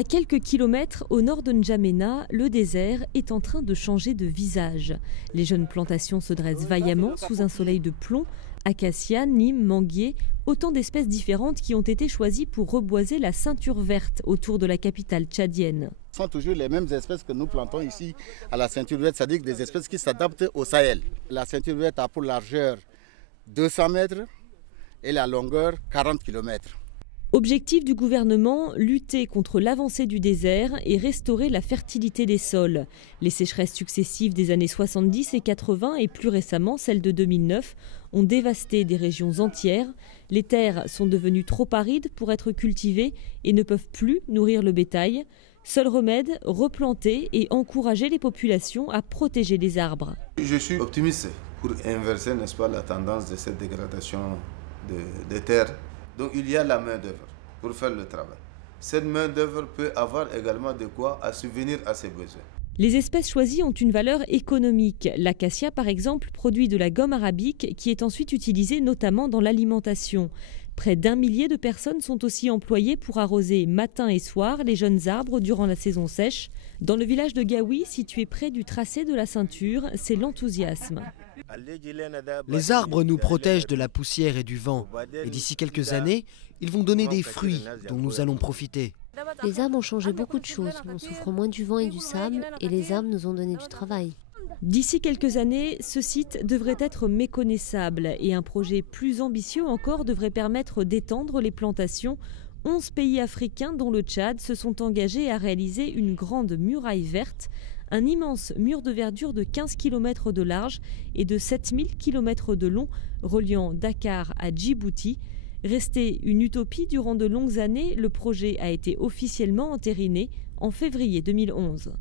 À quelques kilomètres au nord de N'Djamena, le désert est en train de changer de visage. Les jeunes plantations se dressent vaillamment sous un soleil de plomb. Acacias, nimes, manguiers, autant d'espèces différentes qui ont été choisies pour reboiser la ceinture verte autour de la capitale tchadienne. Ce sont toujours les mêmes espèces que nous plantons ici à la ceinture verte, c'est-à-dire des espèces qui s'adaptent au Sahel. La ceinture verte a pour largeur 200 mètres et la longueur 40 km. Objectif du gouvernement, lutter contre l'avancée du désert et restaurer la fertilité des sols. Les sécheresses successives des années 70 et 80 et plus récemment celle de 2009 ont dévasté des régions entières. Les terres sont devenues trop arides pour être cultivées et ne peuvent plus nourrir le bétail. Seul remède, replanter et encourager les populations à protéger les arbres. Je suis optimiste pour inverser, n'est-ce pas, la tendance de cette dégradation des terres. Donc il y a la main-d'œuvre pour faire le travail. Cette main-d'œuvre peut avoir également de quoi à subvenir à ses besoins. Les espèces choisies ont une valeur économique. L'acacia, par exemple, produit de la gomme arabique qui est ensuite utilisée notamment dans l'alimentation. Près d'1 millier de personnes sont aussi employées pour arroser matin et soir les jeunes arbres durant la saison sèche. Dans le village de Gaoui, situé près du tracé de la ceinture, c'est l'enthousiasme. Les arbres nous protègent de la poussière et du vent. Et d'ici quelques années, ils vont donner des fruits dont nous allons profiter. Les arbres ont changé beaucoup de choses. On souffre moins du vent et du sable et les arbres nous ont donné du travail. D'ici quelques années, ce site devrait être méconnaissable et un projet plus ambitieux encore devrait permettre d'étendre les plantations. 11 pays africains, dont le Tchad, se sont engagés à réaliser une grande muraille verte, un immense mur de verdure de 15 km de large et de 7000 km de long, reliant Dakar à Djibouti. Resté une utopie durant de longues années, le projet a été officiellement entériné en février 2011.